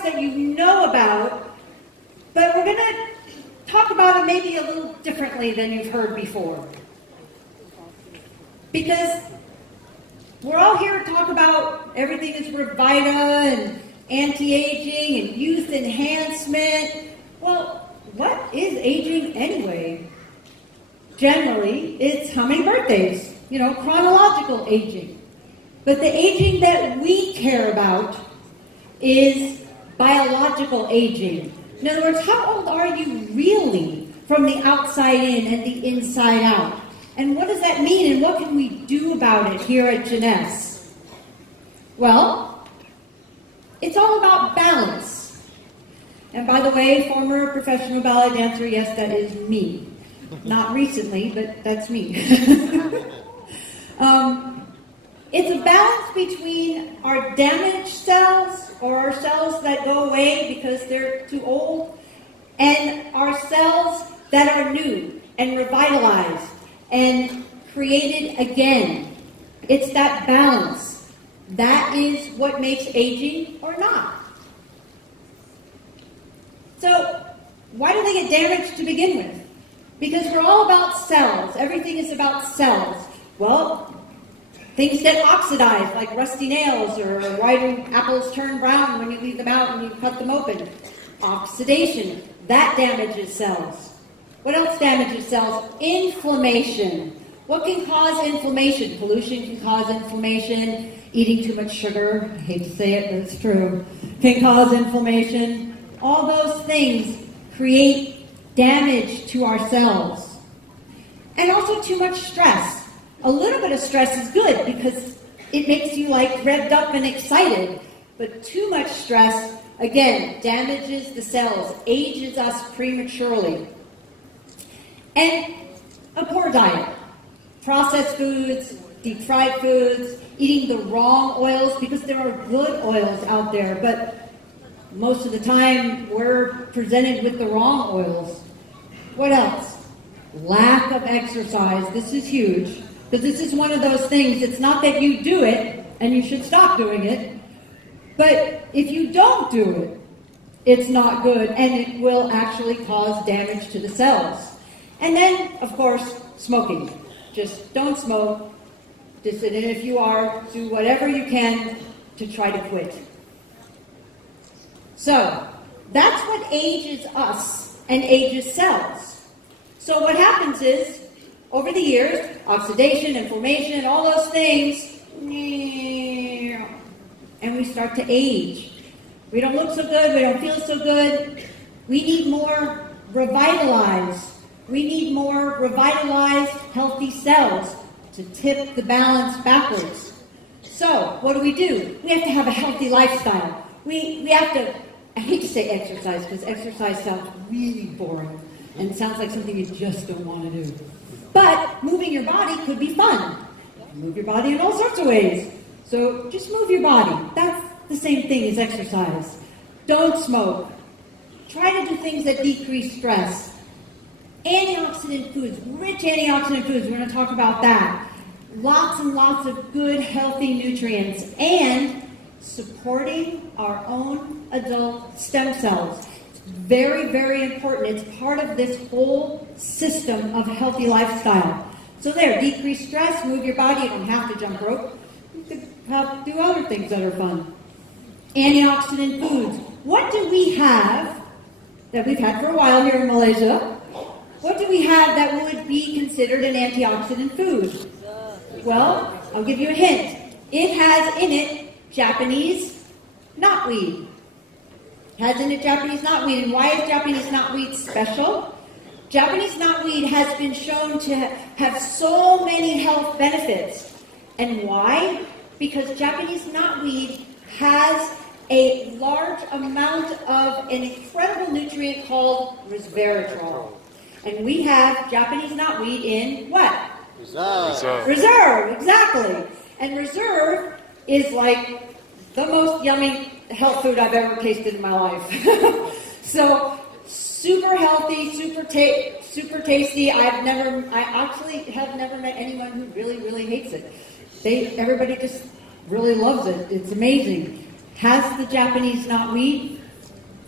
products that you know about, but we're going to talk about it maybe a little differently than you've heard before. Because we're all here to talk about everything is Revita and anti-aging and youth enhancement. Well, what is aging anyway? Generally, it's how many birthdays, chronological aging. But the aging that we care about is biological aging. In other words, how old are you really from the outside in and the inside out? And what does that mean, and what can we do about it here at Jeunesse? Well, it's all about balance. And by the way, former professional ballet dancer, yes, that is me. Not recently, but that's me. It's a balance between our damaged cells, or our cells that go away because they're too old, and our cells that are new and revitalized and created again. It's that balance. That is what makes aging or not. So, why do they get damaged to begin with? Because we're all about cells. Everything is about cells. Well, things get oxidized, like rusty nails, or why do apples turn brown when you leave them out and you cut them open? Oxidation. That damages cells. What else damages cells? Inflammation. What can cause inflammation? Pollution can cause inflammation. Eating too much sugar, I hate to say it, but it's true, can cause inflammation. All those things create damage to our cells. And also too much stress. A little bit of stress is good because it makes you revved up and excited. But too much stress, again, damages the cells, ages us prematurely. And a poor diet. Processed foods, deep fried foods, eating the wrong oils, because there are good oils out there, but most of the time we're presented with the wrong oils. What else? Lack of exercise. This is huge, because this is one of those things, it's not that you do it and you should stop doing it, but if you don't do it, it's not good, and it will actually cause damage to the cells. And then, of course, smoking. Just don't smoke. And if you are, do whatever you can to try to quit. So, that's what ages us and ages cells. So what happens is, over the years, oxidation, inflammation, all those things, and we start to age. We don't look so good, we don't feel so good. We need more revitalized. We need more revitalized, healthy cells to tip the balance backwards. So, what do? We have to have a healthy lifestyle. We have to, I hate to say exercise, because exercise sounds really boring and sounds like something you just don't want to do. But moving your body could be fun. Move your body in all sorts of ways. So, just move your body. That's the same thing as exercise. Don't smoke. Try to do things that decrease stress. Antioxidant foods, rich antioxidant foods, we're going to talk about that. Lots and lots of good, healthy nutrients, and supporting our own adult stem cells. It's very, very important. It's part of this whole system of a healthy lifestyle. So there, decrease stress, move your body. You don't have to jump rope. You could do other things that are fun. Antioxidant foods. What do we have that we've had for a while here in Malaysia? What do we have that would be considered an antioxidant food? Well, I'll give you a hint. It has in it Japanese knotweed. It has in it Japanese knotweed. And why is Japanese knotweed special? Japanese knotweed has been shown to have so many health benefits. And why? Because Japanese knotweed has a large amount of an incredible nutrient called resveratrol. And we have Japanese knotweed in what? Reserve. Reserve, exactly. And reserve is like the most yummy health food I've ever tasted in my life. So, super healthy, super tasty. I actually have never met anyone who really, really hates it. Everybody just really loves it. It's amazing. Has the Japanese knotweed,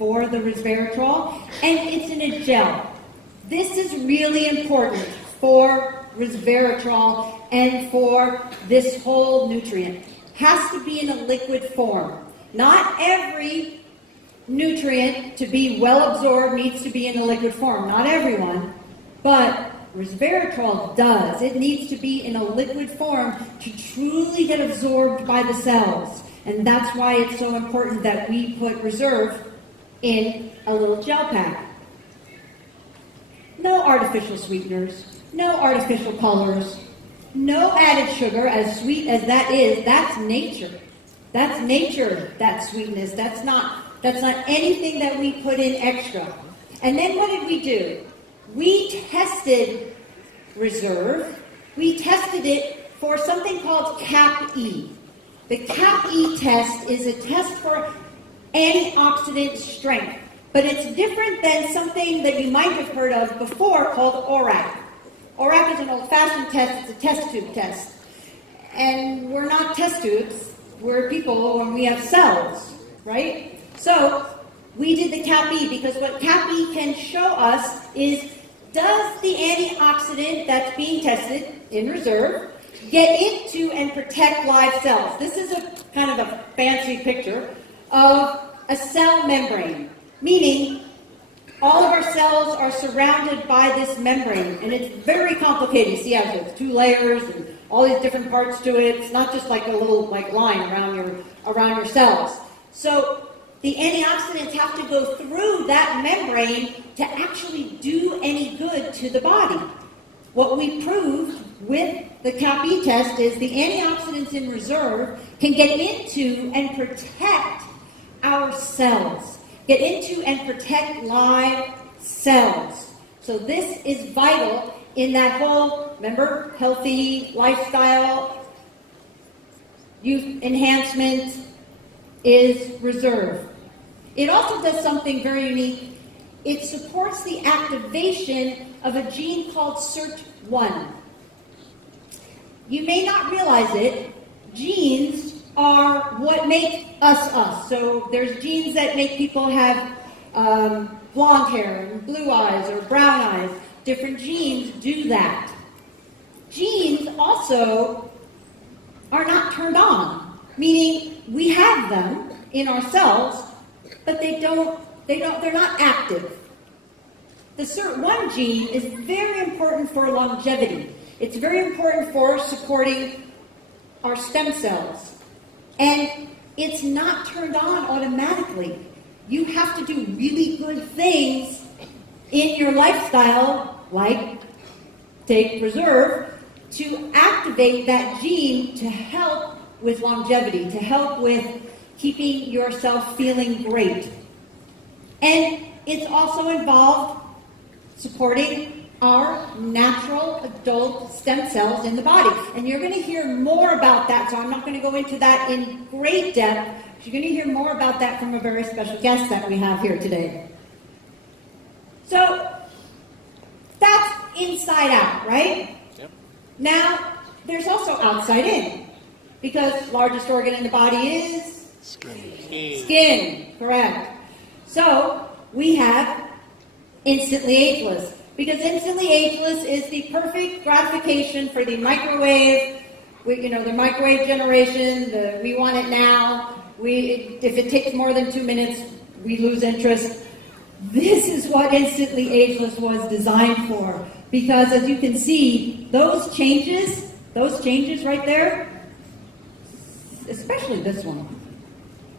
for the resveratrol, and it's in a gel. This is really important for resveratrol and for this whole nutrient. Has to be in a liquid form. Not every nutrient to be well absorbed needs to be in a liquid form. Not everyone, but resveratrol does. It needs to be in a liquid form to truly get absorbed by the cells. And that's why it's so important that we put reserve in a little gel pack. No artificial sweeteners, no artificial colors, no added sugar. As sweet as that is, that's nature. That's nature, that sweetness. That's not anything that we put in extra. And then what did we do? We tested reserve. We tested it for something called CAP-E. The CAP-E test is a test for antioxidant strength, but it's different than something that you might have heard of before called ORAC. ORAC is an old-fashioned test. It's a test tube test. And we're not test tubes. We're people and we have cells, right? So we did the CAP-E because what CAP-E can show us is, does the antioxidant that's being tested in reserve get into and protect live cells? This is a kind of a fancy picture of a cell membrane, meaning all of our cells are surrounded by this membrane, and it's very complicated. You see how it's 2 layers and all these different parts to it. It's not just like a little line around your cells. So the antioxidants have to go through that membrane to actually do any good to the body. What we proved with the CAP-E test is the antioxidants in reserve can get into and protect our cells, get into and protect live cells. So this is vital in that whole, remember, healthy lifestyle, youth enhancement is reserve. It also does something very unique. It supports the activation of a gene called SIRT1. You may not realize it. Genes are what make us us. So there's genes that make people have blonde hair and blue eyes or brown eyes. Different genes do that. Genes also are not turned on, meaning we have them in ourselves, but they're not active. The SIRT1 gene is very important for longevity. It's very important for supporting our stem cells. And it's not turned on automatically. You have to do really good things in your lifestyle, like take reserve, to activate that gene to help with longevity, to help with keeping yourself feeling great. And it's also involved supporting our natural adult stem cells in the body. And you're going to hear more about that, so I'm not going to go into that in great depth. You're going to hear more about that from a very special guest that we have here today. So that's inside out, right? Yep. Now, there's also outside in, because largest organ in the body is skin, correct. So we have instantly ageless, because instantly ageless is the perfect gratification for the microwave, the microwave generation, we want it now. If it takes more than 2 minutes, we lose interest. This is what instantly ageless was designed for, because as you can see, those changes right there, especially this one,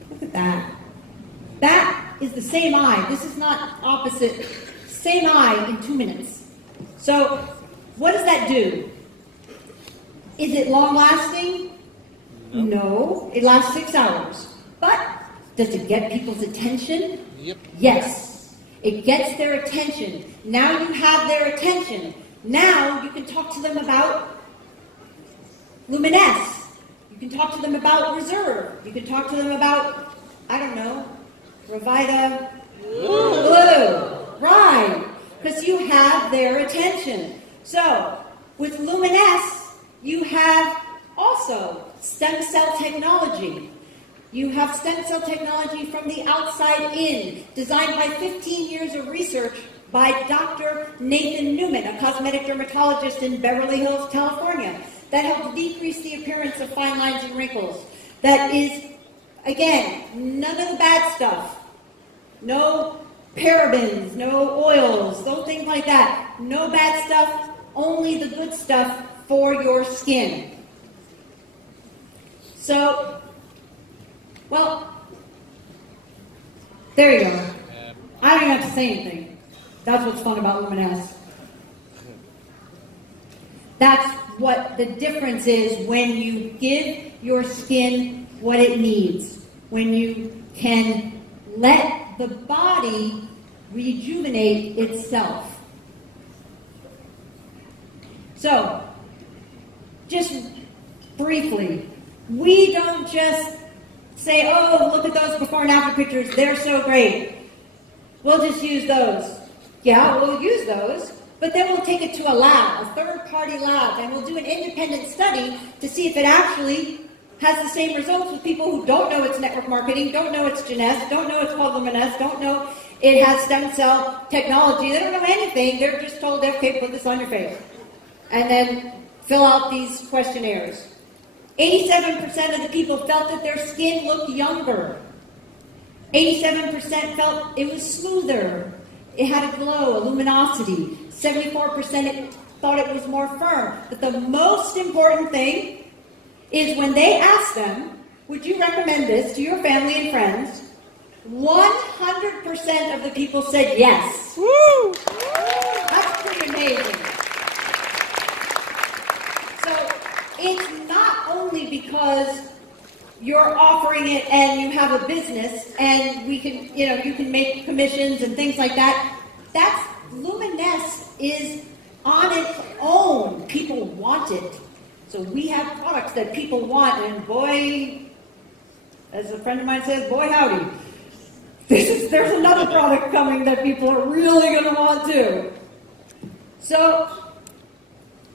look at that. That is the same eye. This is not opposite. Same eye in 2 minutes. So what does that do? Is it long lasting? No. It lasts 6 hours. But does it get people's attention? Yep. Yes. It gets their attention. Now you have their attention. Now you can talk to them about Luminesse. You can talk to them about Reserve. You can talk to them about, I don't know, RevitaBlu. Right. Because you have their attention. So with Luminesse, you have also stem cell technology. You have stem cell technology from the outside in, designed by 15 years of research by Dr. Nathan Newman, a cosmetic dermatologist in Beverly Hills, California, that helped decrease the appearance of fine lines and wrinkles. That is, again, none of the bad stuff. No parabens, no oils, no things like that. No bad stuff, only the good stuff for your skin. So, well, there you go. I don't even have to say anything. That's what's fun about Luminesce. That's what the difference is when you give your skin what it needs. When you can let the body rejuvenate itself. So, just briefly, we don't just say, oh, look at those before and after pictures, they're so great. We'll just use those. Yeah, we'll use those, but then we'll take it to a lab, a third-party lab, and we'll do an independent study to see if it actually has the same results with people who don't know it's network marketing, don't know it's Jeunesse, don't know it's called Luminesce, don't know it has stem cell technology. They don't know anything. They're just told, okay, put this on your face. And then fill out these questionnaires. 87% of the people felt that their skin looked younger. 87% felt it was smoother. It had a glow, a luminosity. 74% thought it was more firm. But the most important thing is when they asked them, would you recommend this to your family and friends? 100% of the people said yes. Woo! That's pretty amazing. So it's not only because you're offering it and you have a business and we can, you can make commissions and things like that. That's Luminesce is on its own. People want it. So we have products that people want, and boy, as a friend of mine says, boy howdy. There's another product coming that people are really going to want too. So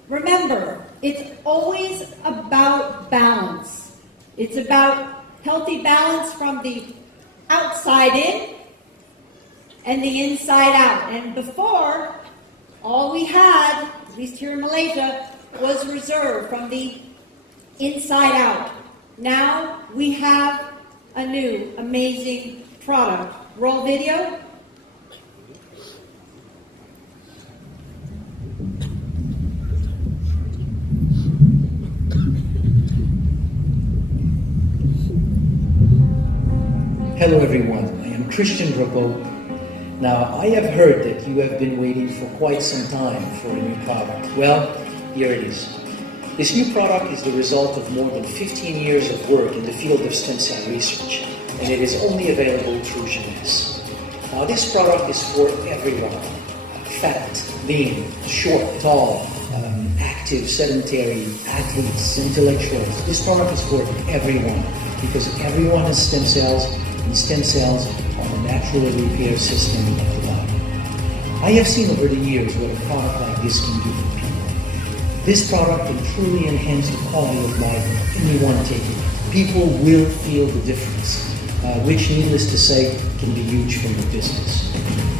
remember, it's always about balance. It's about healthy balance from the outside in and the inside out. And before, all we had, at least here in Malaysia, was reserved from the inside out. Now we have a new amazing product. Roll video. Hello everyone, I am Christian Drapeau. Now I have heard that you have been waiting for quite some time for a new product. Well, here it is. This new product is the result of more than 15 years of work in the field of stem cell research, and it is only available through Jeunesse. Now this product is for everyone. Fat, lean, short, tall, active, sedentary, athletes, intellectuals. This product is for everyone because everyone has stem cells, and stem cells are the natural repair system of the body. I have seen over the years what a product like this can do for people. This product can truly enhance the quality of life of anyone taking it. People will feel the difference, which, needless to say, can be huge for your business.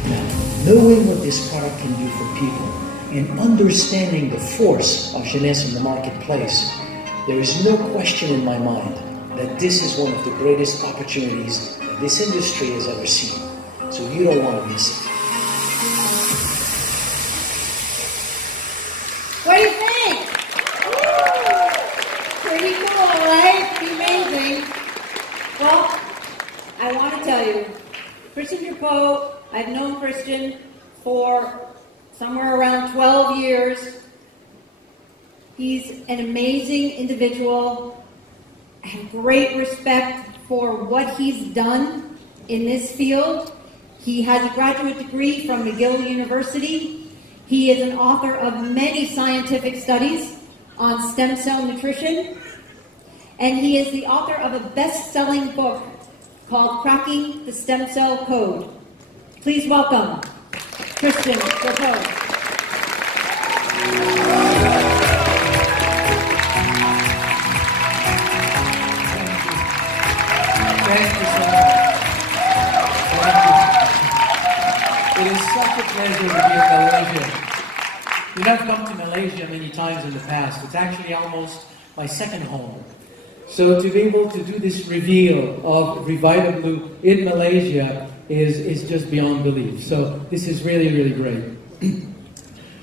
Now, knowing what this product can do for people and understanding the force of Jeunesse in the marketplace, there is no question in my mind that this is one of the greatest opportunities that this industry has ever seen. So you don't want to miss it. What do you think? Pretty cool, right? Pretty amazing. Well, I want to tell you, Christian Drapeau, I've known Christian for somewhere around 12 years. He's an amazing individual. I have great respect for what he's done in this field. He has a graduate degree from McGill University. He is an author of many scientific studies on stem cell nutrition. And he is the author of a best-selling book called Cracking the Stem Cell Code. Please welcome Christian Drapeau. I've come to Malaysia many times in the past. It's actually almost my second home. So to be able to do this reveal of RevitaBlu in Malaysia is just beyond belief. So this is really, really great.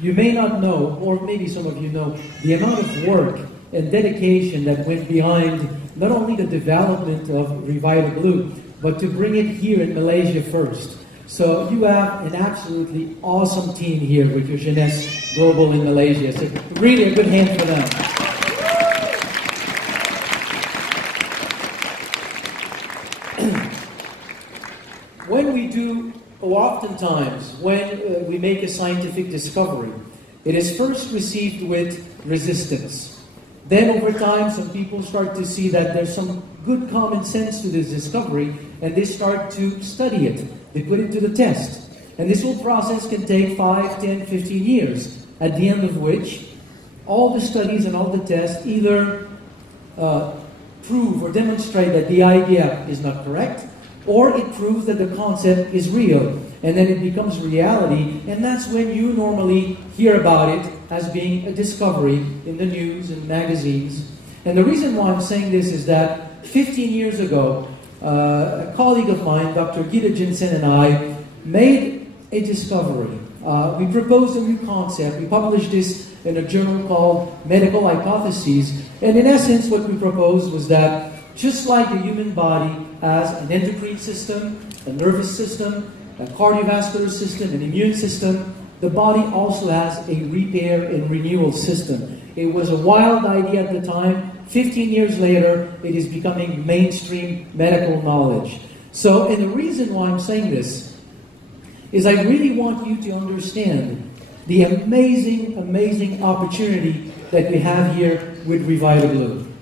You may not know, or maybe some of you know, the amount of work and dedication that went behind not only the development of RevitaBlu, but to bring it here in Malaysia first. So you have an absolutely awesome team here with your Jeunesse Global in Malaysia. So really a good hand for them. When we do, or oftentimes, when we make a scientific discovery, it is first received with resistance. Then over time, some people start to see that there's some good common sense to this discovery, and they start to study it. They put it to the test. And this whole process can take 5, 10, 15 years, at the end of which all the studies and all the tests either prove or demonstrate that the idea is not correct, or it proves that the concept is real, and then it becomes reality, and that's when you normally hear about it as being a discovery in the news and magazines. And the reason why I'm saying this is that 15 years ago, a colleague of mine, Dr. Gita Jensen, and I made a discovery. We proposed a new concept. We published this in a journal called Medical Hypotheses, and in essence what we proposed was that just like the human body has an endocrine system, a nervous system, a cardiovascular system, an immune system, the body also has a repair and renewal system. It was a wild idea at the time. 15 years later, it is becoming mainstream medical knowledge. So, and the reason why I'm saying this is I really want you to understand the amazing, amazing opportunity that we have here with RevitaBlu.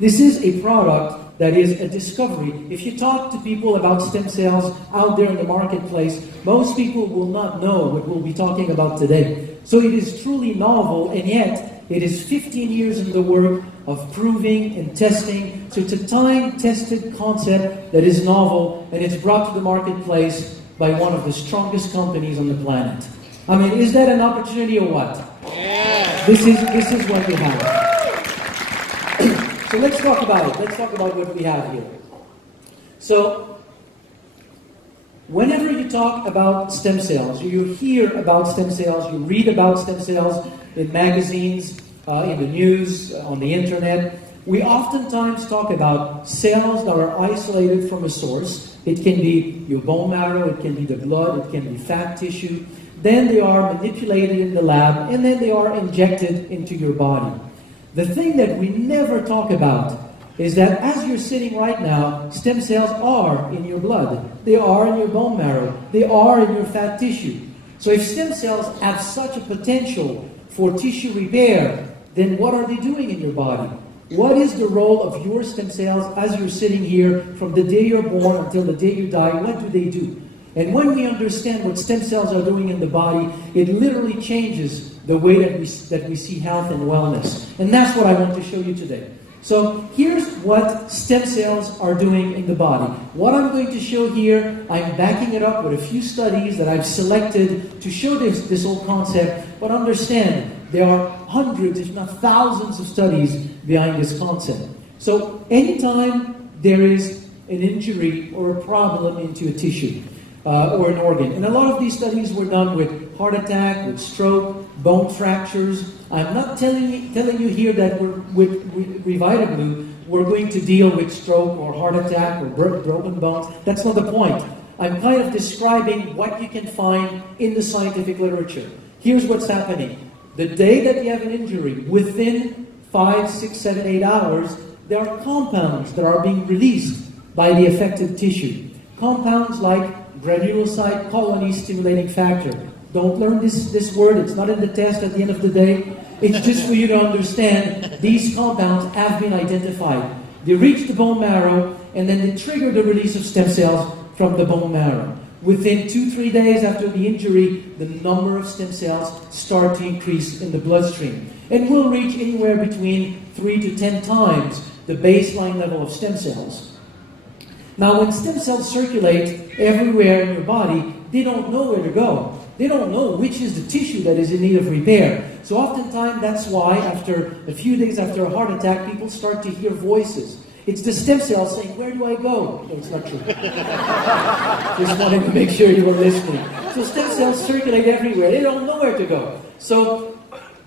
This is a product that is a discovery. If you talk to people about stem cells out there in the marketplace, most people will not know what we'll be talking about today. So it is truly novel, and yet it is 15 years in the work of proving and testing. So it's a time-tested concept that is novel, and it's brought to the marketplace by one of the strongest companies on the planet. I mean, is that an opportunity or what? Yeah. This is what we have. So let's talk about it. Let's talk about what we have here. So, whenever you talk about stem cells, you hear about stem cells, you read about stem cells in magazines, in the news, on the internet, we oftentimes talk about cells that are isolated from a source. It can be your bone marrow, it can be the blood, it can be fat tissue. Then they are manipulated in the lab, and then they are injected into your body. The thing that we never talk about is that as you're sitting right now, stem cells are in your blood. They are in your bone marrow. They are in your fat tissue. So if stem cells have such a potential for tissue repair, then what are they doing in your body? What is the role of your stem cells as you're sitting here from the day you're born until the day you die? What do they do? And when we understand what stem cells are doing in the body, it literally changes the way that we see health and wellness. And that's what I want to show you today. So here's what stem cells are doing in the body. What I'm going to show here, I'm backing it up with a few studies that I've selected to show this whole concept. But understand, there are hundreds, if not thousands of studies behind this concept. So anytime there is an injury or a problem into a tissue, or an organ. And a lot of these studies were done with heart attack, with stroke, bone fractures. I'm not telling you here that with RevitaBlu, we're going to deal with stroke or heart attack or broken bones. That's not the point. I'm kind of describing what you can find in the scientific literature. Here's what's happening. The day that you have an injury, within 5, 6, 7, 8 hours, there are compounds that are being released by the affected tissue. Compounds like granulocyte colony stimulating factor. Don't learn this word. It's not in the test at the end of the day. It's just for you to understand these compounds have been identified. They reach the bone marrow, and then they trigger the release of stem cells from the bone marrow. Within 2-3 days after the injury, the number of stem cells start to increase in the bloodstream. And will reach anywhere between 3 to 10 times the baseline level of stem cells. Now, when stem cells circulate everywhere in your body, they don't know where to go. they don't know which is the tissue that is in need of repair. So oftentimes that's why after a few days after a heart attack, people start to hear voices. It's the stem cells saying, where do I go? No, it's not true. Just wanted to make sure you were listening. So stem cells circulate everywhere. They don't know where to go. So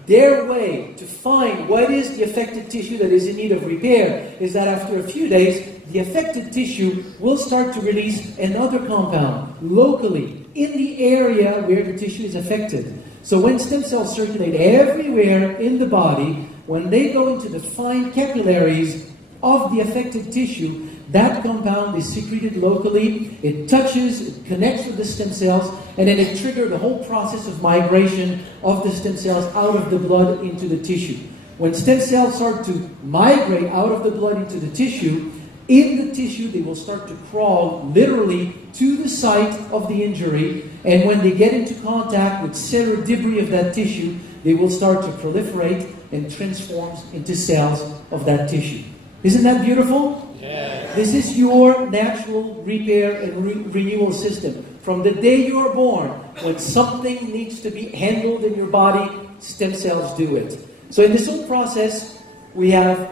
their way to find what is the affected tissue that is in need of repair is that after a few days, the affected tissue will start to release another compound locally in the area where the tissue is affected. So when stem cells circulate everywhere in the body, when they go into the fine capillaries of the affected tissue, that compound is secreted locally, it touches, it connects with the stem cells, and then it triggers the whole process of migration of the stem cells out of the blood into the tissue. When stem cells start to migrate out of the blood into the tissue, in the tissue they will start to crawl literally to the site of the injury, and when they get into contact with cellular debris of that tissue, they will start to proliferate and transform into cells of that tissue. Isn't that beautiful? Yes. This is your natural repair and renewal system. From the day you are born, when something needs to be handled in your body, stem cells do it. So in this whole process, we have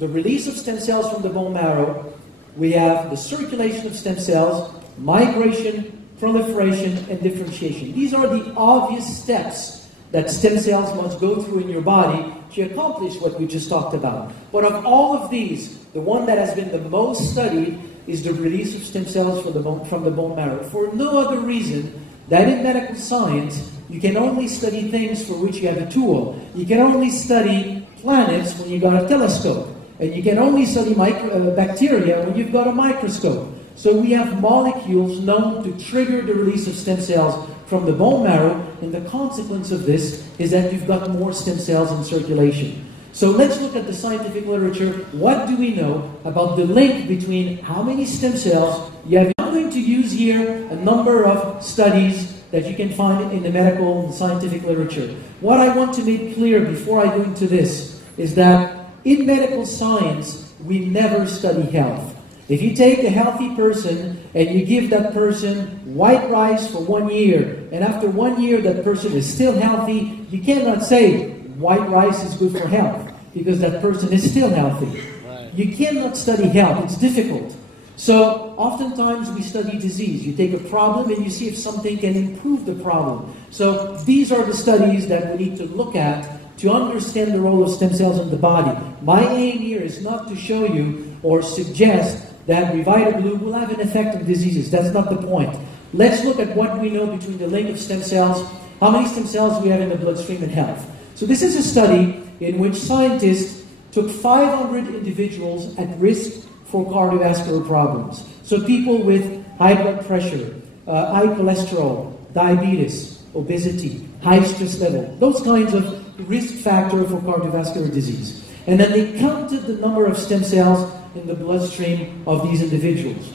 the release of stem cells from the bone marrow, we have the circulation of stem cells, migration, proliferation, and differentiation. These are the obvious steps that stem cells must go through in your body to accomplish what we just talked about. But of all of these, the one that has been the most studied is the release of stem cells from the bone marrow. For no other reason that in medical science, you can only study things for which you have a tool. You can only study planets when you've got a telescope. And you can only study bacteria when you've got a microscope. So we have molecules known to trigger the release of stem cells from the bone marrow, and the consequence of this is that you've got more stem cells in circulation. So let's look at the scientific literature. What do we know about the link between how many stem cells you have? I'm going to use here a number of studies that you can find in the medical and scientific literature. What I want to make clear before I go into this is that in medical science, we never study health. If you take a healthy person and you give that person white rice for 1 year, and after 1 year that person is still healthy, you cannot say white rice is good for health, because that person is still healthy. Right. You cannot study health, it's difficult. So oftentimes we study disease. You take a problem and you see if something can improve the problem. So these are the studies that we need to look at to understand the role of stem cells in the body. My aim here is not to show you or suggest that RevitaBlu will have an effect on diseases. That's not the point. Let's look at what we know between the link of stem cells, how many stem cells we have in the bloodstream, and health. So this is a study in which scientists took 500 individuals at risk for cardiovascular problems. So people with high blood pressure, high cholesterol, diabetes, obesity, high stress level, those kinds of risk factor for cardiovascular disease. And then they counted the number of stem cells in the bloodstream of these individuals.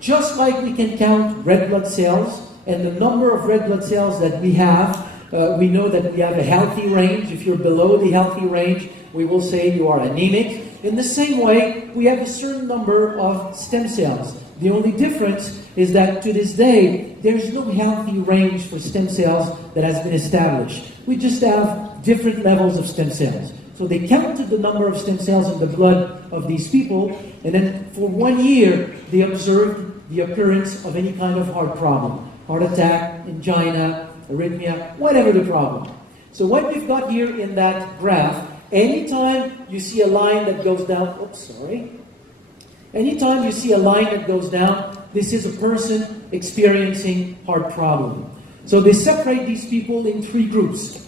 Just like we can count red blood cells and the number of red blood cells that we have, we know that we have a healthy range. If you're below the healthy range, we will say you are anemic. In the same way, we have a certain number of stem cells. The only difference is that to this day, there's no healthy range for stem cells that has been established. We just have different levels of stem cells. So they counted the number of stem cells in the blood of these people, and then for 1 year, they observed the occurrence of any kind of heart problem. Heart attack, angina, arrhythmia, whatever the problem. So what we've got here in that graph, anytime you see a line that goes down, anytime you see a line that goes down, this is a person experiencing heart problem. So they separate these people in 3 groups.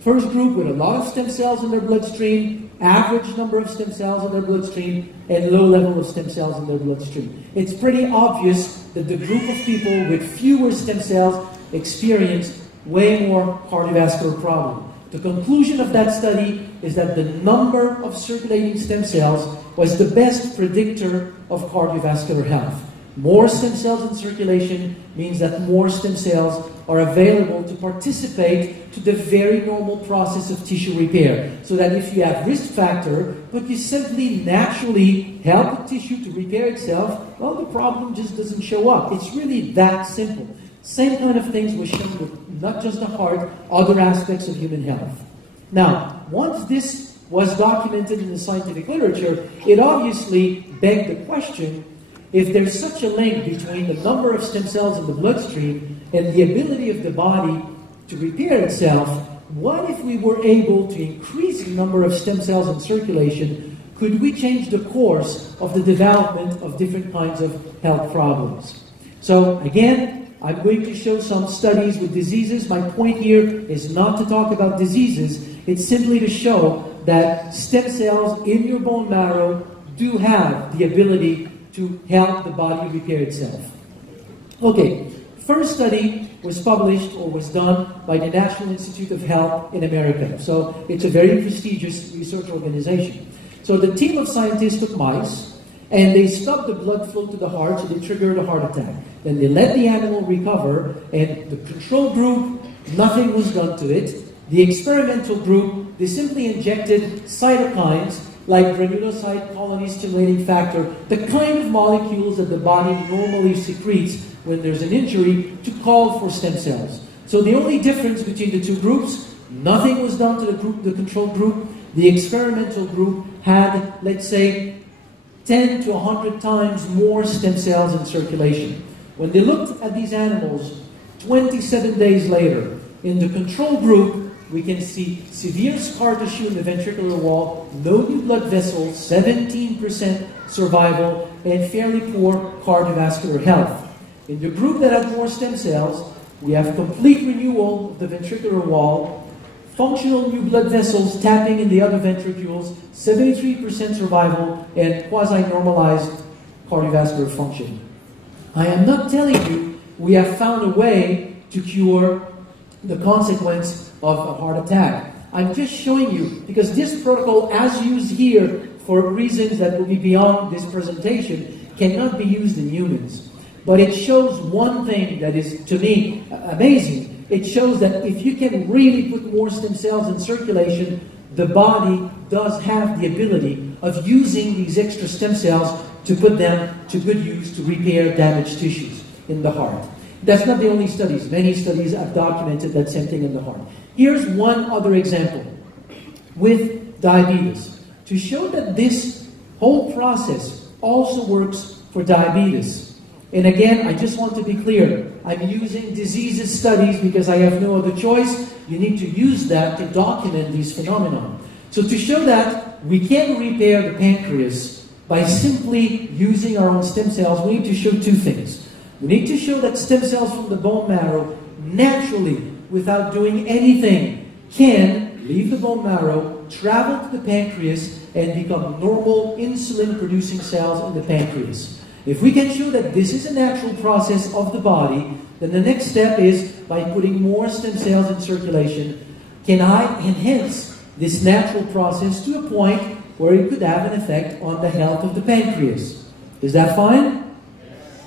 First group with a lot of stem cells in their bloodstream, average number of stem cells in their bloodstream, and low level of stem cells in their bloodstream. It's pretty obvious that the group of people with fewer stem cells experience way more cardiovascular problem. The conclusion of that study is that the number of circulating stem cells was the best predictor of cardiovascular health. More stem cells in circulation means that more stem cells are available to participate to the very normal process of tissue repair. So that if you have risk factor, but you simply naturally help the tissue to repair itself, well, the problem just doesn't show up. It's really that simple. Same kind of things were shown with not just the heart, other aspects of human health. Now, once this was documented in the scientific literature, it obviously begged the question, if there's such a link between the number of stem cells in the bloodstream and the ability of the body to repair itself, what if we were able to increase the number of stem cells in circulation? Could we change the course of the development of different kinds of health problems? So again, I'm going to show some studies with diseases. My point here is not to talk about diseases. It's simply to show that stem cells in your bone marrow do have the ability to help the body repair itself. Okay, first study was published or was done by the National Institute of Health in America. So it's a very prestigious research organization. So the team of scientists took mice and they stopped the blood flow to the heart so they triggered a heart attack. Then they let the animal recover, and the control group, nothing was done to it. The experimental group, they simply injected cytokines like granulocyte colony stimulating factor, the kind of molecules that the body normally secretes when there's an injury to call for stem cells. So the only difference between the two groups, nothing was done to the control group. The experimental group had, let's say, 10 to 100 times more stem cells in circulation. When they looked at these animals 27 days later, in the control group, we can see severe scar tissue in the ventricular wall, no new blood vessels, 17% survival, and fairly poor cardiovascular health. In the group that had more stem cells, we have complete renewal of the ventricular wall, functional new blood vessels tapping in the other ventricules, 73% survival, and quasi-normalized cardiovascular function. I am not telling you we have found a way to cure the consequence of a heart attack. I'm just showing you, because this protocol, as used here for reasons that will be beyond this presentation, cannot be used in humans. But it shows one thing that is, to me, amazing. It shows that if you can really put more stem cells in circulation, the body does have the ability of using these extra stem cells to put them to good use to repair damaged tissues in the heart. That's not the only studies. Many studies have documented that same thing in the heart. Here's one other example with diabetes to show that this whole process also works for diabetes. And again, I just want to be clear. I'm using diseases studies because I have no other choice. You need to use that to document these phenomena. So to show that we can repair the pancreas by simply using our own stem cells, we need to show two things. We need to show that stem cells from the bone marrow naturally, without doing anything, can leave the bone marrow, travel to the pancreas, and become normal insulin-producing cells in the pancreas. If we can show that this is a natural process of the body, then the next step is, by putting more stem cells in circulation, can I enhance this natural process to a point where it could have an effect on the health of the pancreas? Is that fine?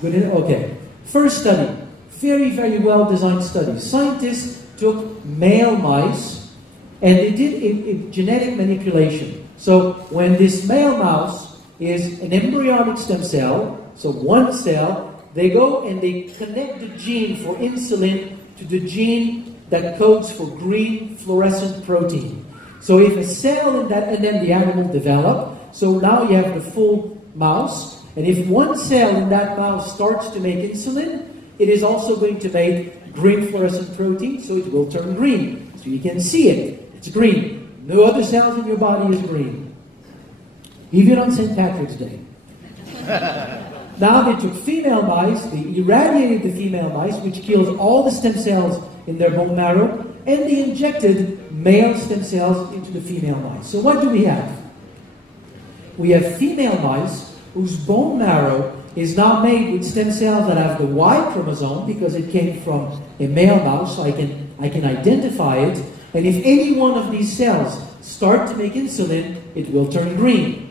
Good. Okay. First study. Very, very well-designed study. Scientists took male mice and they did a genetic manipulation. So when this male mouse is an embryonic stem cell, so one cell, they go and they connect the gene for insulin to the gene that codes for green fluorescent protein. So if a cell in that, and then the animal develop, so now you have the full mouse, and if one cell in that mouse starts to make insulin, it is also going to make green fluorescent protein, so it will turn green. So you can see it, it's green. No other cells in your body is green. Even on St. Patrick's Day. Now they took female mice, they irradiated the female mice, which kills all the stem cells in their bone marrow, and they injected male stem cells into the female mice. So what do we have? We have female mice whose bone marrow is now made with stem cells that have the Y chromosome because it came from a male mouse, so I can identify it. And if any one of these cells start to make insulin, it will turn green.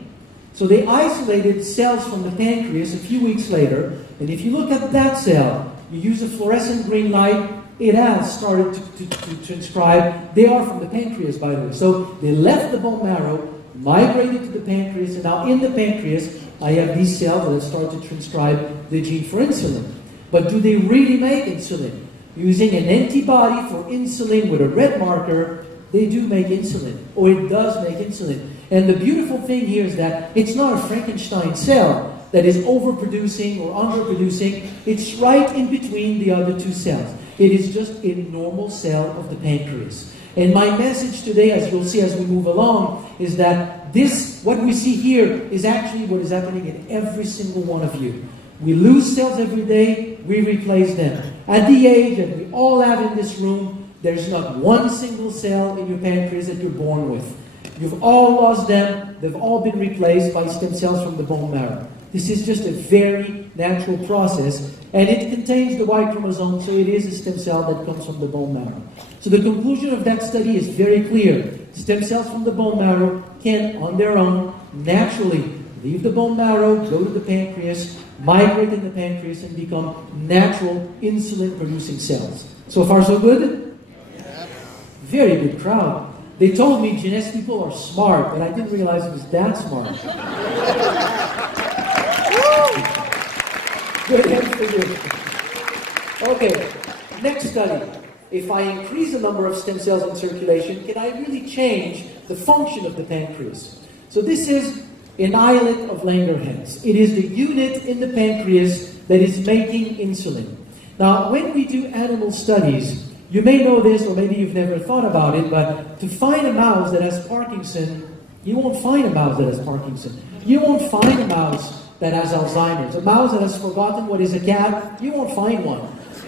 So they isolated cells from the pancreas a few weeks later, and if you look at that cell, you use a fluorescent green light, it has started to transcribe. They are from the pancreas, by the way. So they left the bone marrow, migrated to the pancreas, and now in the pancreas, I have these cells that have started to transcribe the gene for insulin. But do they really make insulin? Using an antibody for insulin with a red marker, they do make insulin, or it does make insulin. And the beautiful thing here is that it's not a Frankenstein cell that is overproducing or underproducing. It's right in between the other two cells. It is just a normal cell of the pancreas. And my message today, as you'll see as we move along, is that this, what we see here, is actually what is happening in every single one of you. We lose cells every day, we replace them. At the age that we all have in this room, there's not one single cell in your pancreas that you're born with. You've all lost them, they've all been replaced by stem cells from the bone marrow. This is just a very natural process, and it contains the Y chromosome, so it is a stem cell that comes from the bone marrow. So the conclusion of that study is very clear. Stem cells from the bone marrow can, on their own, naturally leave the bone marrow, go to the pancreas, migrate in the pancreas, and become natural insulin-producing cells. So far, so good? Very good crowd. They told me genetics people are smart, but I didn't realize it was that smart. Good answer for you. Okay, next study. If I increase the number of stem cells in circulation, can I really change the function of the pancreas? So this is an islet of Langerhans. It is the unit in the pancreas that is making insulin. Now, when we do animal studies, you may know this, or maybe you've never thought about it, but to find a mouse that has Parkinson, you won't find a mouse that has Parkinson. You won't find a mouse that has Alzheimer's. A mouse that has forgotten what is a cat, you won't find one.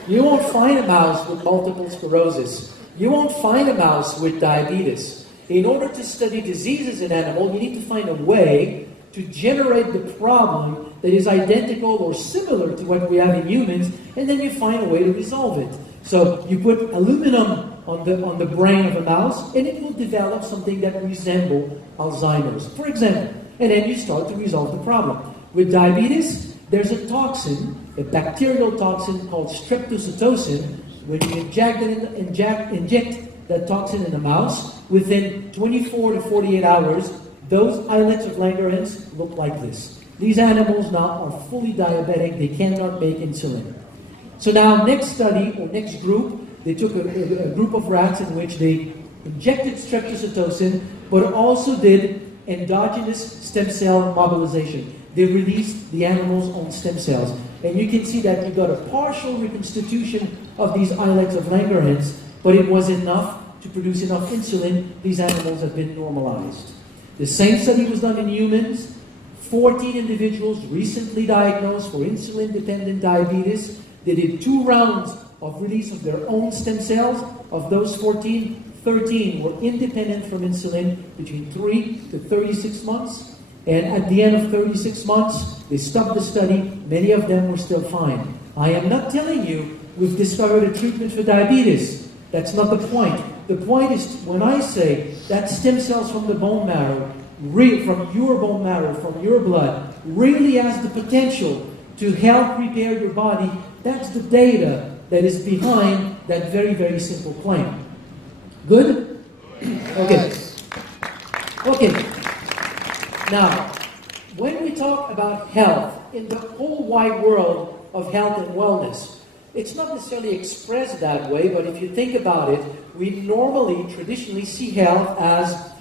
You won't find a mouse with multiple sclerosis. You won't find a mouse with diabetes. In order to study diseases in animals, you need to find a way to generate the problem that is identical or similar to what we have in humans, and then you find a way to resolve it. So you put aluminum on the brain of a mouse, and it will develop something that resembles Alzheimer's, for example. And then you start to resolve the problem. With diabetes, there's a toxin, a bacterial toxin called streptozotocin. When you inject that toxin in the mouse, within 24 to 48 hours, those islets of Langerhans look like this. These animals now are fully diabetic. They cannot make insulin. So now, next study, or next group, they took a group of rats in which they injected streptozotocin, but also did endogenous stem cell mobilization. They released the animal's own stem cells. And you can see that you got a partial reconstitution of these islets of Langerhans, but it was enough to produce enough insulin. These animals have been normalized. The same study was done in humans. 14 individuals recently diagnosed for insulin-dependent diabetes. They did 2 rounds of release of their own stem cells. Of those 14, 13 were independent from insulin between 3 to 36 months. And at the end of 36 months, they stopped the study. Many of them were still fine. I am not telling you we've discovered a treatment for diabetes. That's not the point. The point is when I say that stem cells from the bone marrow, from your bone marrow, from your blood, really has the potential to help repair your body, that's the data that is behind that very, very simple claim. Good? Okay. Okay. Now, when we talk about health, in the whole wide world of health and wellness, it's not necessarily expressed that way, but if you think about it, we normally, traditionally see health as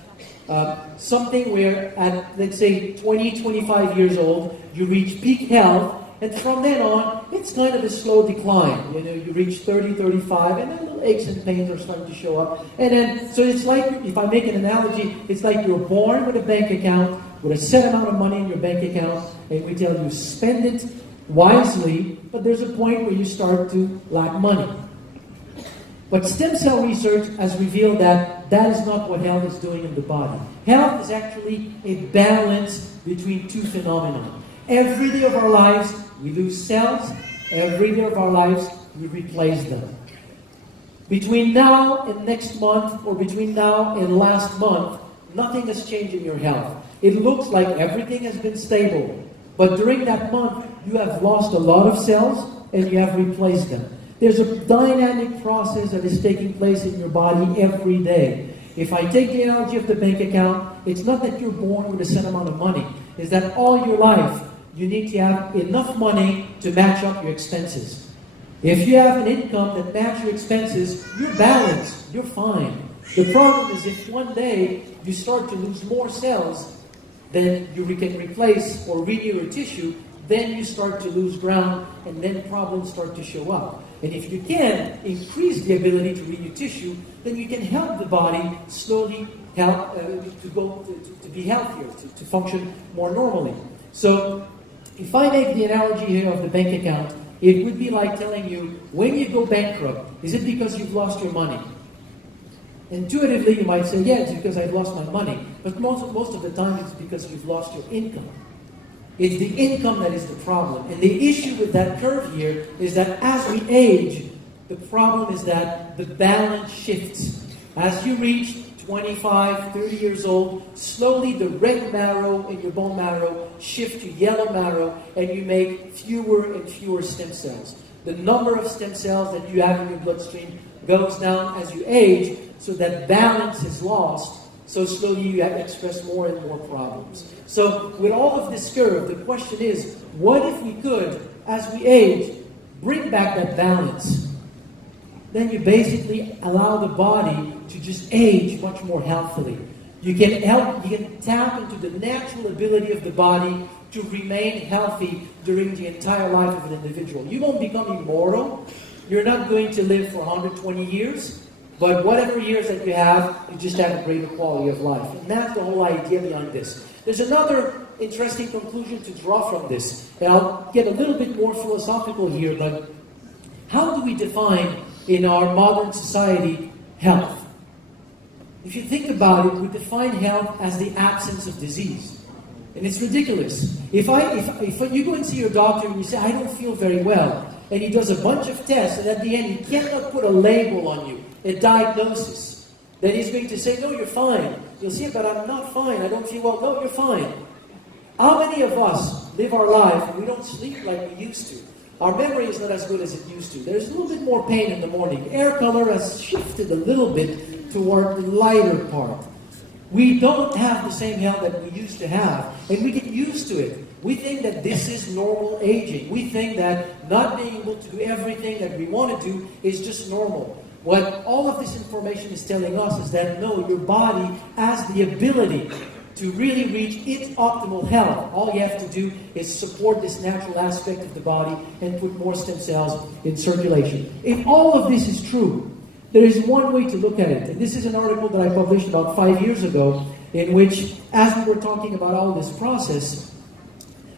something where at, let's say, 20, 25 years old, you reach peak health, and from then on, it's kind of a slow decline. You know, you reach 30, 35, and then little aches and pains are starting to show up. And then, so it's like, if I make an analogy, it's like you're born with a bank account, with a set amount of money in your bank account, and we tell you spend it wisely, but there's a point where you start to lack money. But stem cell research has revealed that that is not what health is doing in the body. Health is actually a balance between 2 phenomena. Every day of our lives, we lose cells. Every day of our lives, we replace them. Between now and next month, or between now and last month, nothing has changed in your health. It looks like everything has been stable. But during that month, you have lost a lot of cells, and you have replaced them. There's a dynamic process that is taking place in your body every day. If I take the analogy of the bank account, it's not that you're born with a set amount of money. It's that all your life, you need to have enough money to match up your expenses. If you have an income that matches your expenses, you're balanced, you're fine. The problem is if one day you start to lose more cells than you can replace or renew your tissue, then you start to lose ground and then problems start to show up. And if you can increase the ability to renew tissue, then you can help the body slowly help to be healthier, to function more normally. So if I make the analogy here of the bank account, it would be like telling you, when you go bankrupt, is it because you've lost your money? Intuitively, you might say, yeah, it's because I've lost my money. But most of the time, it's because you've lost your income. It's the income that is the problem. And the issue with that curve here is that as we age, the problem is that the balance shifts. As you reach 25, 30 years old, slowly the red marrow in your bone marrow shift to yellow marrow, and you make fewer and fewer stem cells. The number of stem cells that you have in your bloodstream goes down as you age, so that balance is lost. So slowly you have to express more and more problems. So with all of this curve, the question is, what if we could, as we age, bring back that balance? Then you basically allow the body to just age much more healthily. You can tap into the natural ability of the body to remain healthy during the entire life of an individual. You won't become immortal. You're not going to live for 120 years. But whatever years that you have, you just have a greater quality of life. And that's the whole idea behind this. There's another interesting conclusion to draw from this. And I'll get a little bit more philosophical here, but how do we define in our modern society health? If you think about it, we define health as the absence of disease. And it's ridiculous. If you go and see your doctor and you say, I don't feel very well, and he does a bunch of tests, and at the end he cannot put a label on you, a diagnosis, then he's going to say, no, you're fine. You'll say, but I'm not fine. I don't feel well. No, you're fine. How many of us live our life and we don't sleep like we used to? Our memory is not as good as it used to. There's a little bit more pain in the morning. Air color has shifted a little bit toward the lighter part. We don't have the same health that we used to have, and we get used to it. We think that this is normal aging. We think that not being able to do everything that we want to do is just normal. What all of this information is telling us is that no, your body has the ability to really reach its optimal health. All you have to do is support this natural aspect of the body and put more stem cells in circulation. If all of this is true, there is one way to look at it. And this is an article that I published about 5 years ago, in which, as we were talking about all this process,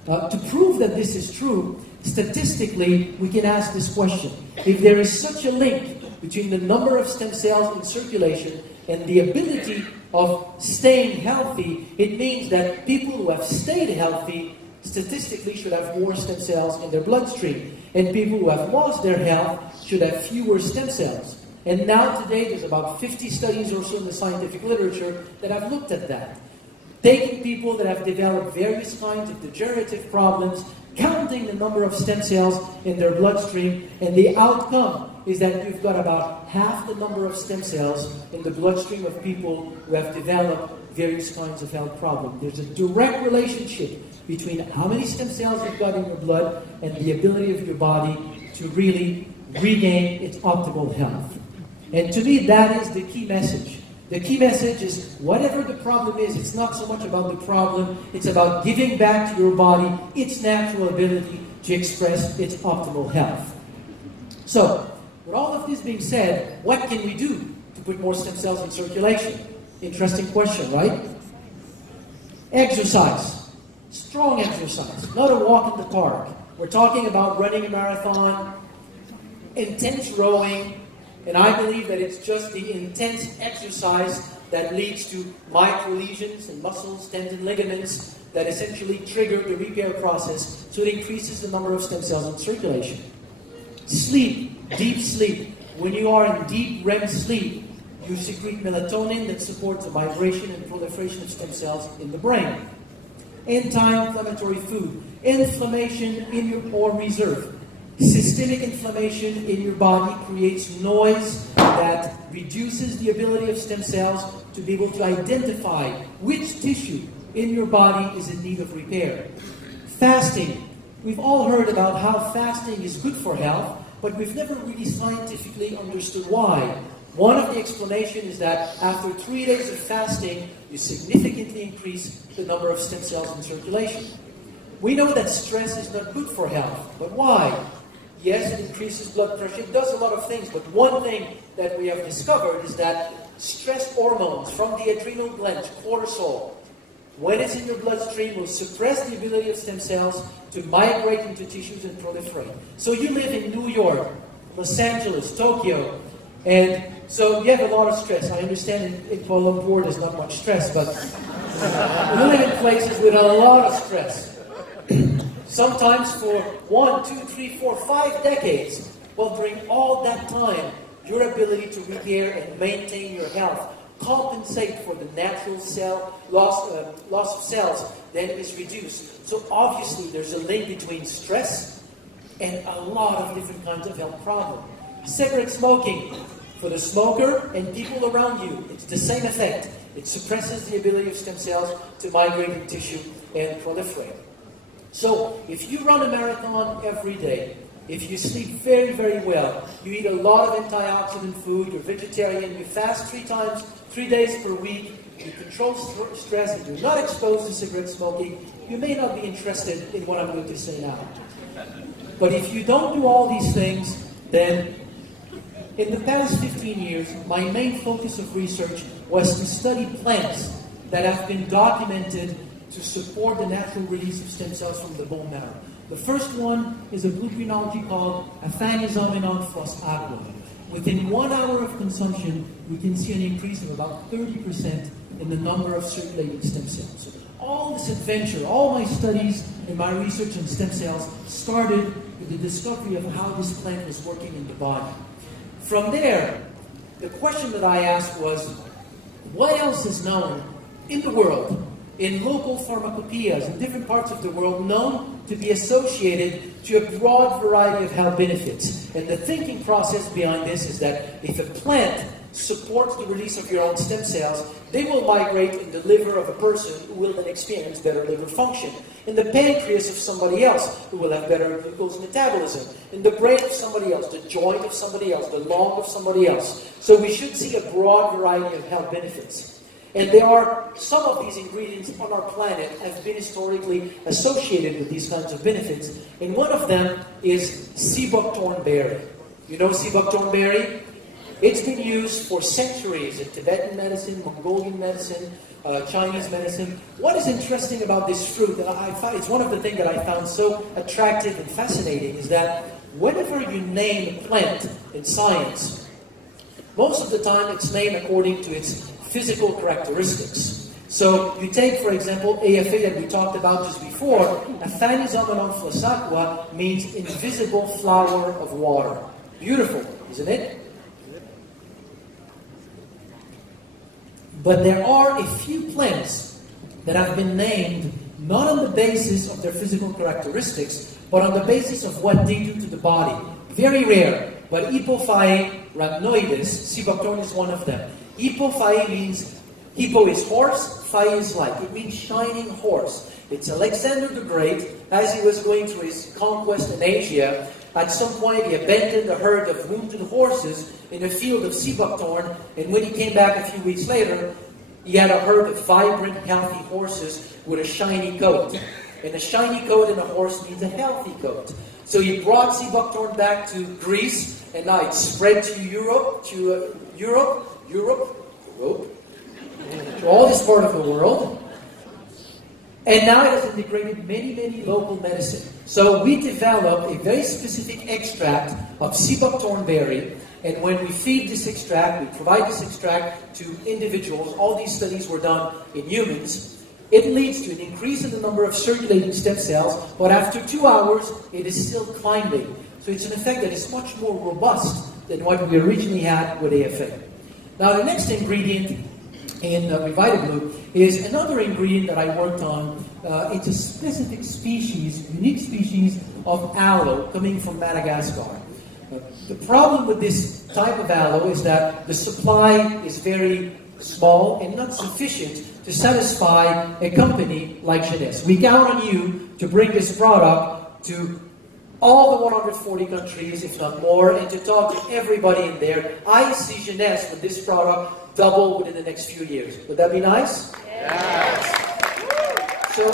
to prove that this is true, statistically, we can ask this question. If there is such a link between the number of stem cells in circulation and the ability of staying healthy, it means that people who have stayed healthy statistically should have more stem cells in their bloodstream. And people who have lost their health should have fewer stem cells. And now today there's about 50 studies or so in the scientific literature that have looked at that. Taking people that have developed various kinds of degenerative problems, counting the number of stem cells in their bloodstream, and the outcome is that you've got about half the number of stem cells in the bloodstream of people who have developed various kinds of health problems. There's a direct relationship between how many stem cells you've got in your blood and the ability of your body to really regain its optimal health. And to me, that is the key message. The key message is, whatever the problem is, it's not so much about the problem, it's about giving back to your body its natural ability to express its optimal health. So, with all of this being said, what can we do to put more stem cells in circulation? Interesting question, right? Exercise. Strong exercise. Not a walk in the park. We're talking about running a marathon, intense rowing, and I believe that it's just the intense exercise that leads to micro-lesions and muscles, tendon, ligaments that essentially trigger the repair process, so it increases the number of stem cells in circulation. Sleep, deep sleep. When you are in deep REM sleep, you secrete melatonin that supports the migration and proliferation of stem cells in the brain. Anti-inflammatory food. Inflammation in your or reserve. Systemic inflammation in your body creates noise that reduces the ability of stem cells to be able to identify which tissue in your body is in need of repair. Fasting. We've all heard about how fasting is good for health, but we've never really scientifically understood why. One of the explanations is that after 3 days of fasting, you significantly increase the number of stem cells in circulation. We know that stress is not good for health, but why? Yes, it increases blood pressure, it does a lot of things, but one thing that we have discovered is that stress hormones from the adrenal gland, cortisol, when it's in your bloodstream, will suppress the ability of stem cells to migrate into tissues and proliferate. So you live in New York, Los Angeles, Tokyo, and so you have a lot of stress. I understand in Kuala Lumpur there's not much stress, but we live in places with a lot of stress. Sometimes for 1, 2, 3, 4, 5 decades. Well, during all that time, your ability to repair and maintain your health, compensate for the natural cell loss of cells, then is reduced. So obviously there's a link between stress and a lot of different kinds of health problems. Cigarette smoking, for the smoker and people around you, it's the same effect. It suppresses the ability of stem cells to migrate in tissue and proliferate. So if you run a marathon every day, if you sleep very, very well, you eat a lot of antioxidant food, you're vegetarian, you fast 3 days per week, you control stress, and you're not exposed to cigarette smoking, you may not be interested in what I'm going to say now. But if you don't do all these things, then in the past 15 years, my main focus of research was to study plants that have been documented to support the natural release of stem cells from the bone marrow. The first one is a blue green algae called Aphanizomenon frostacua. Within 1 hour of consumption, we can see an increase of about 30% in the number of circulating stem cells. So all this adventure, all my studies and my research on stem cells started with the discovery of how this plant was working in the body. From there, the question that I asked was, what else is known in the world, in local pharmacopoeias in different parts of the world, known to be associated to a broad variety of health benefits? And the thinking process behind this is that if a plant supports the release of your own stem cells, they will migrate in the liver of a person who will then experience better liver function, in the pancreas of somebody else who will have better glucose metabolism, in the brain of somebody else, the joint of somebody else, the lung of somebody else. So we should see a broad variety of health benefits. And there are some of these ingredients on our planet have been historically associated with these kinds of benefits. And one of them is sea buckthorn berry. You know sea buckthorn berry? It's been used for centuries in Tibetan medicine, Mongolian medicine, Chinese medicine. What is interesting about this fruit, that I find, it's one of the things that I found so attractive and fascinating, is that whenever you name a plant in science, most of the time it's named according to its physical characteristics. So you take, for example, AFA that we talked about just before. Aphanizomenon frostacua means invisible flower of water. Beautiful, isn't it? But there are a few plants that have been named not on the basis of their physical characteristics, but on the basis of what they do to the body. Very rare, but Hippophae rhamnoides, sea buckthorn is one of them. Hippophae means, hippo is horse, phae is like. It means shining horse. It's Alexander the Great, as he was going through his conquest in Asia. At some point, he abandoned a herd of wounded horses in a field of sea buckthorn, and when he came back a few weeks later, he had a herd of vibrant, healthy horses with a shiny coat. And a shiny coat in a horse means a healthy coat. So he brought sea buckthorn back to Greece, and now it's spread to Europe, to all this part of the world. And now it has integrated many, many local medicine. So we developed a very specific extract of sea buckthorn berry, and when we feed this extract, we provide this extract to individuals. All these studies were done in humans. It leads to an increase in the number of circulating stem cells, but after 2 hours, it is still climbing. So it's an effect that is much more robust than what we originally had with AFA. Now the next ingredient in RevitaBlu is another ingredient that I worked on. It's a specific species, unique species of aloe coming from Madagascar. The problem with this type of aloe is that the supply is very small and not sufficient to satisfy a company like Jeunesse. We count on you to bring this product to all the 140 countries, if not more, and to talk to everybody in there. I see Jeunesse with this product double within the next few years. Would that be nice? Yes. So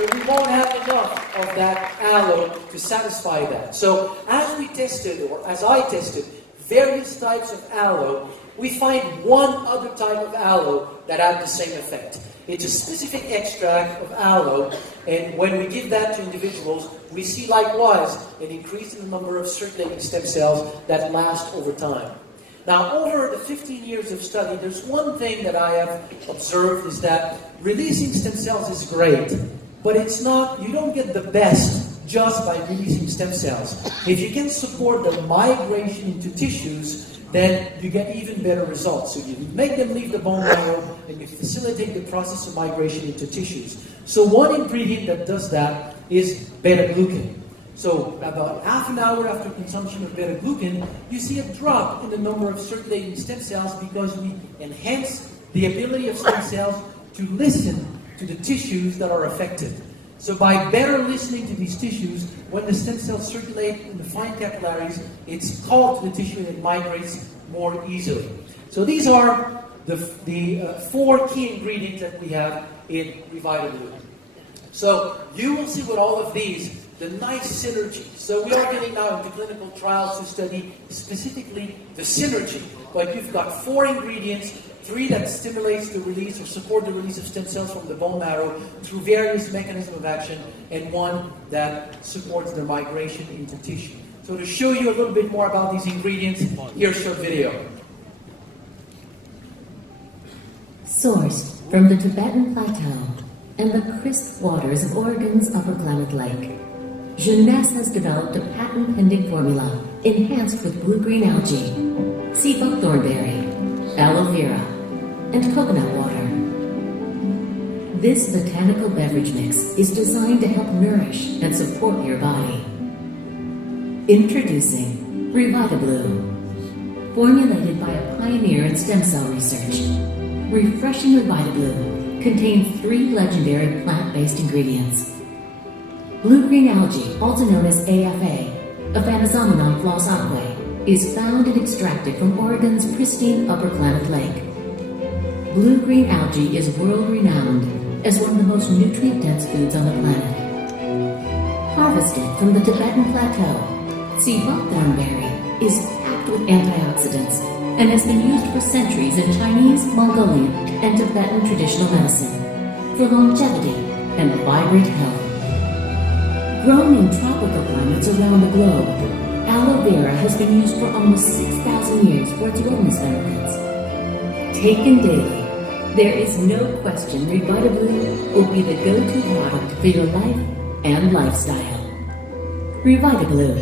we won't have enough of that aloe to satisfy that. So as we tested, or as I tested, various types of aloe, we find one other type of aloe that had the same effect. It's a specific extract of aloe, and when we give that to individuals, we see likewise an increase in the number of circulating stem cells that last over time. Now, over the 15 years of study, there's one thing that I have observed is that releasing stem cells is great, but it's not, you don't get the best just by releasing stem cells. If you can support the migration into tissues, then you get even better results. So you make them leave the bone marrow and you facilitate the process of migration into tissues. So one ingredient that does that is beta-glucan. So about half an hour after consumption of beta-glucan, you see a drop in the number of circulating stem cells because we enhance the ability of stem cells to listen to the tissues that are affected. So by better listening to these tissues, when the stem cells circulate in the fine capillaries, it's called to the tissue and it migrates more easily. So these are the 4 key ingredients that we have in RevitaBlu. So you will see with all of these the nice synergy. So we are getting now into clinical trials to study specifically the synergy. But you've got 4 ingredients, 3 that stimulates the release or support the release of stem cells from the bone marrow through various mechanisms of action, and 1 that supports their migration into tissue. So to show you a little bit more about these ingredients, here's a short video. Sourced from the Tibetan Plateau and the crisp waters of Oregon's Upper Klamath Lake, Jeunesse has developed a patent-pending formula enhanced with blue-green algae, sea buckthornberry, aloe vera, and coconut water. This botanical beverage mix is designed to help nourish and support your body. Introducing RevitaBlu. Formulated by a pioneer in stem cell research, refreshing RevitaBlu contains 3 legendary plant-based ingredients. Blue-green algae, also known as AFA, Aphanizomenon floss aquae, is found and extracted from Oregon's pristine Upper Klamath Lake. Blue-green algae is world-renowned as one of the most nutrient-dense foods on the planet. Harvested from the Tibetan Plateau, sea buckthornberry is packed with antioxidants and has been used for centuries in Chinese, Mongolian, and Tibetan traditional medicine for longevity and vibrant health. Grown in tropical climates around the globe, aloe vera has been used for almost 6,000 years for its wellness benefits. Taken daily, there is no question RevitaBlu will be the go-to product for your life and lifestyle. RevitaBlu,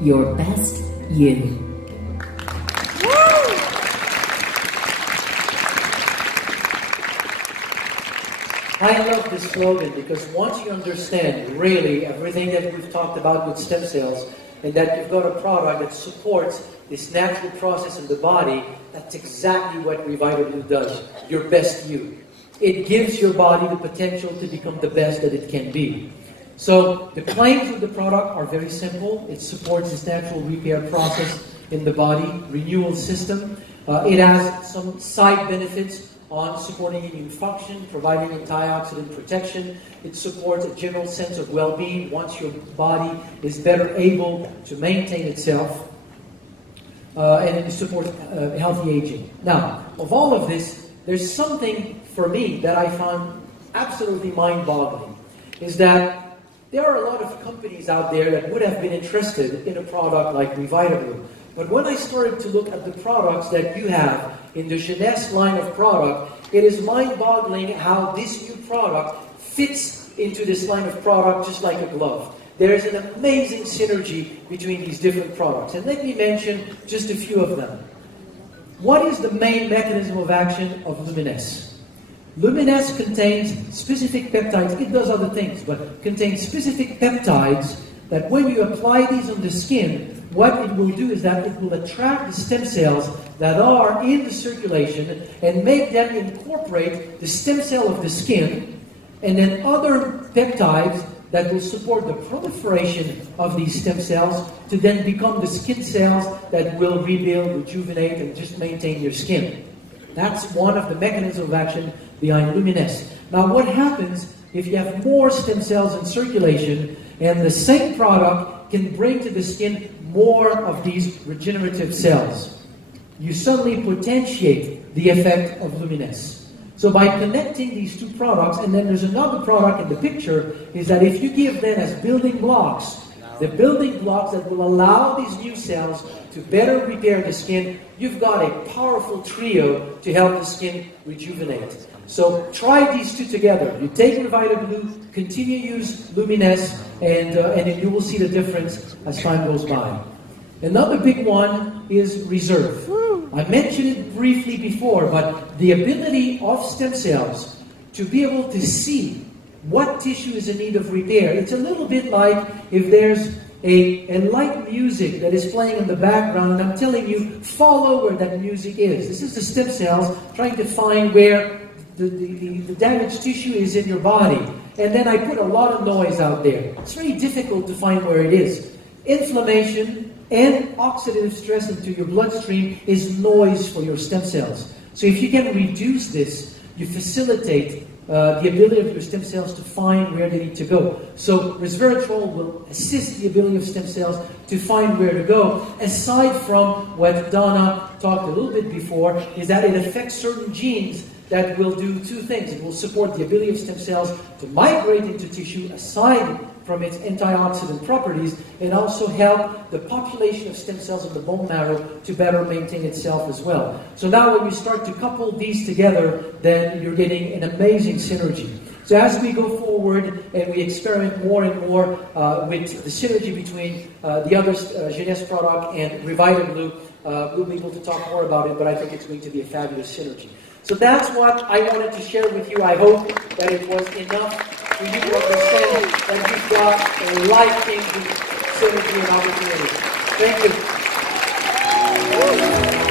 your best you. I love this slogan because once you understand really everything that we've talked about with stem cells, and that you've got a product that supports this natural process in the body, that's exactly what RevitaBlu does. Your best you. It gives your body the potential to become the best that it can be. So the claims of the product are very simple. It supports this natural repair process in the body, renewal system. It has some side benefits on supporting immune function, providing antioxidant protection. It supports a general sense of well-being once your body is better able to maintain itself. And it supports healthy aging. Now, of all of this, there's something for me that I found absolutely mind-boggling, is that there are a lot of companies out there that would have been interested in a product like RevitaBlu. But when I started to look at the products that you have in the Jeunesse line of product, it is mind-boggling how this new product fits into this line of product just like a glove. There is an amazing synergy between these different products. And let me mention just a few of them. What is the main mechanism of action of Luminesce? Luminesce contains specific peptides. It does other things, but contains specific peptides that when you apply these on the skin, what it will do is that it will attract the stem cells that are in the circulation and make them incorporate the stem cell of the skin, and then other peptides that will support the proliferation of these stem cells to then become the skin cells that will rebuild, rejuvenate, and just maintain your skin. That's one of the mechanisms of action behind Lumines. Now, what happens if you have more stem cells in circulation and the same product can bring to the skin more of these regenerative cells? You suddenly potentiate the effect of Lumines. So by connecting these two products, and then there's another product in the picture, is that if you give them as building blocks, the building blocks that will allow these new cells to better repair the skin, you've got a powerful trio to help the skin rejuvenate. So try these two together. You take RevitaBlu, continue to use Lumines, and then you will see the difference as time goes by. Another big one is reserve. I mentioned it briefly before, but the ability of stem cells to be able to see what tissue is in need of repair. It's a little bit like if there's a light music that is playing in the background, and I'm telling you, follow where that music is. This is the stem cells trying to find where the damaged tissue is in your body. And then I put a lot of noise out there. It's very difficult to find where it is. Inflammation and oxidative stress into your bloodstream is noise for your stem cells. So if you can reduce this, you facilitate the ability of your stem cells to find where they need to go. So resveratrol will assist the ability of stem cells to find where to go. Aside from what Donna talked a little bit before, is that it affects certain genes that will do two things. It will support the ability of stem cells to migrate into tissue aside from its antioxidant properties, and also help the population of stem cells in the bone marrow to better maintain itself as well. So now when you start to couple these together, then you're getting an amazing synergy. So as we go forward and we experiment more and more with the synergy between the other Jeunesse product and RevitaBlu, we'll be able to talk more about it, but I think it's going to be a fabulous synergy. So that's what I wanted to share with you. I hope that it was enough for you to understand that you've got a life-changing synergy and opportunity. Thank you.